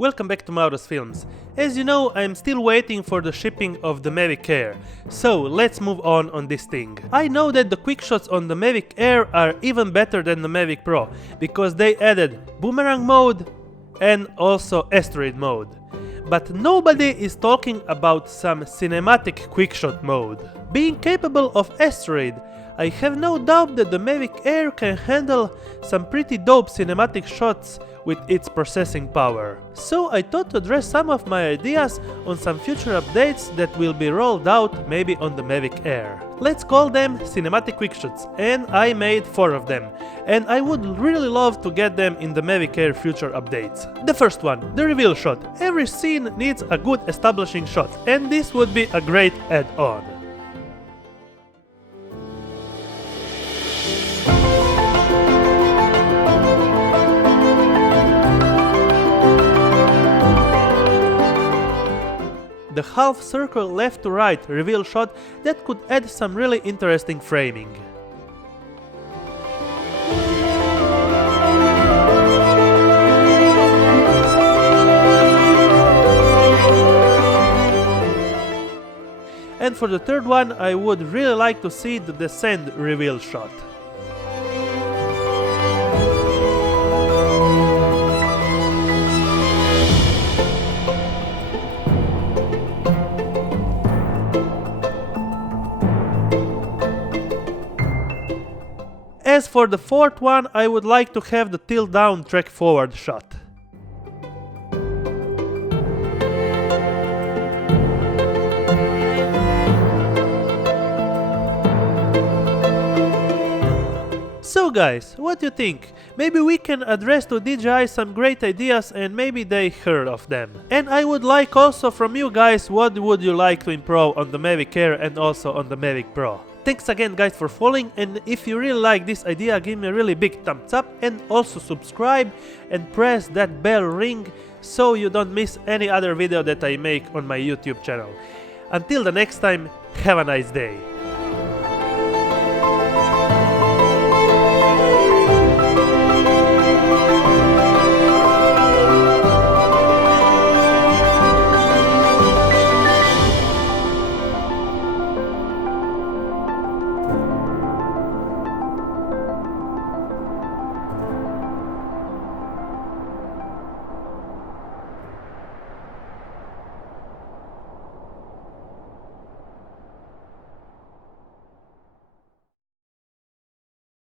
Welcome back to MAURO'S Films. As you know, I'm still waiting for the shipping of the MAVIC Air, so let's move on this thing. I know that the quickshots on the MAVIC Air are even better than the MAVIC Pro, because they added boomerang mode and also asteroid mode. But nobody is talking about some cinematic quickshot mode. Being capable of asteroid, I have no doubt that the MAVIC Air can handle some pretty dope cinematic shots with its processing power. So I thought to address some of my ideas on some future updates that will be rolled out maybe on the MAVIC Air. Let's call them Cinematic Quickshots, and I made 4 of them, and I would really love to get them in the MAVIC Air future updates. The first one, the reveal shot. Every scene needs a good establishing shot, and this would be a great add-on. The half circle left to right reveal shot that could add some really interesting framing. And for the third one, I would really like to see the descent reveal shot. As for the fourth one, I would like to have the tilt down track forward shot. So guys, what do you think? Maybe we can address to DJI some great ideas and maybe they heard of them. And I would like also from you guys, what would you like to improve on the MAVIC Air and also on the MAVIC Pro? Thanks again guys for following, and if you really like this idea, give me a really big thumbs up and also subscribe and press that bell ring so you don't miss any other video that I make on my YouTube channel. Until the next time, have a nice day.